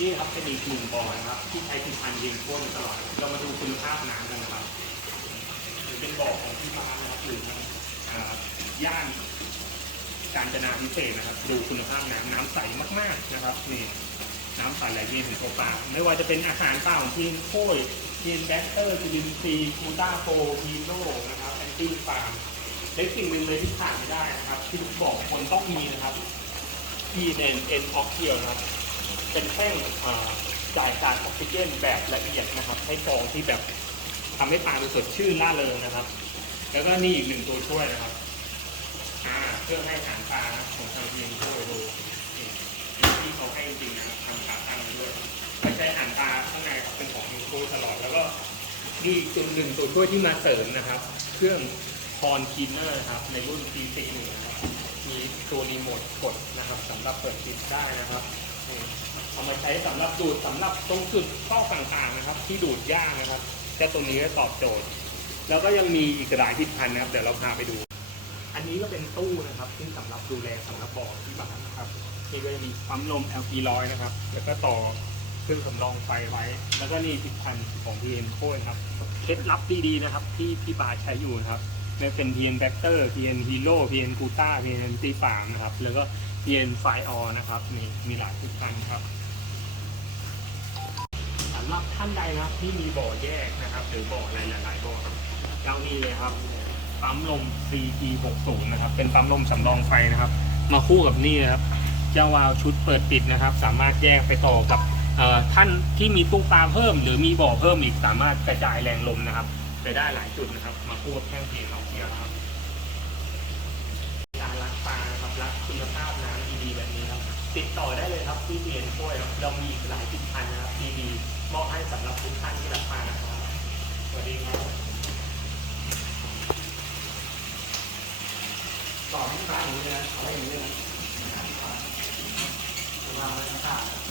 นี่ครับเป็นอีกหนึ่งบ่อนะครับ ที่ใช้ผลิตภัณฑ์ยิงพ่นตลอด เรามาดูคุณภาพน้ำกันนะครับเป็นบ่อของที่บ้านนะครับอยู่ทางอ่าย่านการจนาพิเศษนะครับ ดูคุณภาพน้ำน้ำใสมากๆนะครับนี่น้ำใสไหลเวียนถึงตัวปลาไม่ว่าจะเป็นอาหารเปล่าของทีมโค้ยทีมแบคเตอร์ทีมซีคูต้าโฟทีโน่นะครับแอนตี้ฟาร์มและสิ่งหนึ่งเลยที่ขาดไม่ได้นะครับ ที่ทุกบอกคนต้องมีนะครับที่เนนเอ็นออกเคียวนะครับ เป็นแท่งจ่ายสารออกซิเจนแบบละเอียดนะครับให้ฟองที่แบบทำให้ปลาดูสดชื่นล่าเริงนะครับ แล้วก็นี่อีกหนึ่งตัวช่วยนะครับเครื่อให้อาหารปลาของทางทีมช่วยดูที่เขาให้จริงๆนะทำขาตั้งด้วยไม่ใช่อาหารปลาข้างในเป็นของยูโคตลอดแล้วก็นี่อีกตัวหนึ่งตัวช่วยที่มาเสริมนะครับ เครื่องคอนคีเนอร์ครับในรุ่น P41 นะครับมีตัวรีโมทกดนะครับสำหรับเปิดปิดได้นะครับ เอามาใช้สำหรับดูดสำหรับตรงจุดเป้าต่างๆนะครับ ที่ดูดยากนะครับเจะตรงนี้ก็ตอบโจทย์ แล้วก็ยังมีอีกหลายผลิตภัณฑ์นะครับ เดี๋ยวเราพาไปดู อันนี้ก็เป็นตู้นะครับที่สำหรับดูแลสำหรับบ่อที่บ้านนะครับนี่ก็จะมีปั๊มลม LP ร้อยนะครับ แล้วก็ต่อเครื่องสำรองไฟไว้ แล้วก็นี่ผลิตภัณฑ์ของ PM โค้นะครับ เคล็ดลับดีๆนะครับ ที่พี่บาใช้อยู่นะครับ ไม่เป็น PN Vector PN Hero PN g u t a PN t ฟาร์มนะครับ แล้วก็ PN f i o นะครับมีมีหลายผลิตภัณฑ์ครับสำหรับท่านใดนะครับที่มีบ่อแยกนะครับ หรือบ่ออะไรหลายๆบ่อครับเจ้านี้เลยครับปั๊มลม CT60 นะครับ เป็นปั๊มลมสำรองไฟนะครับ มาคู่กับนี่นะครับ เจ้าวาล์วชุดเปิดปิดนะครับ สามารถแยกไปต่อกับท่านที่มีตู้ปลาเพิ่ม หรือมีบ่อเพิ่มอีกสามารถกระจายแรงลมนะครับ ไปได้หลายจุดนะครับ มาคู่กับแท่งเพียงเอาเทียนะครับการรักปลาครับรักคุณภาพน้ำดีๆแบบนี้ครับ ติดต่อได้เลยครับที่เพียนกล้วยครับเรามีอีกหลายผลิตภัณฑ์นะครับดีๆมอบให้สำหรับทุกท่านที่รักปลานะครับสวัสดีครับต่อที่ปลาอย่างนี้เลยนะเอาไว้อีกเลยนะวางไว้ข้างๆ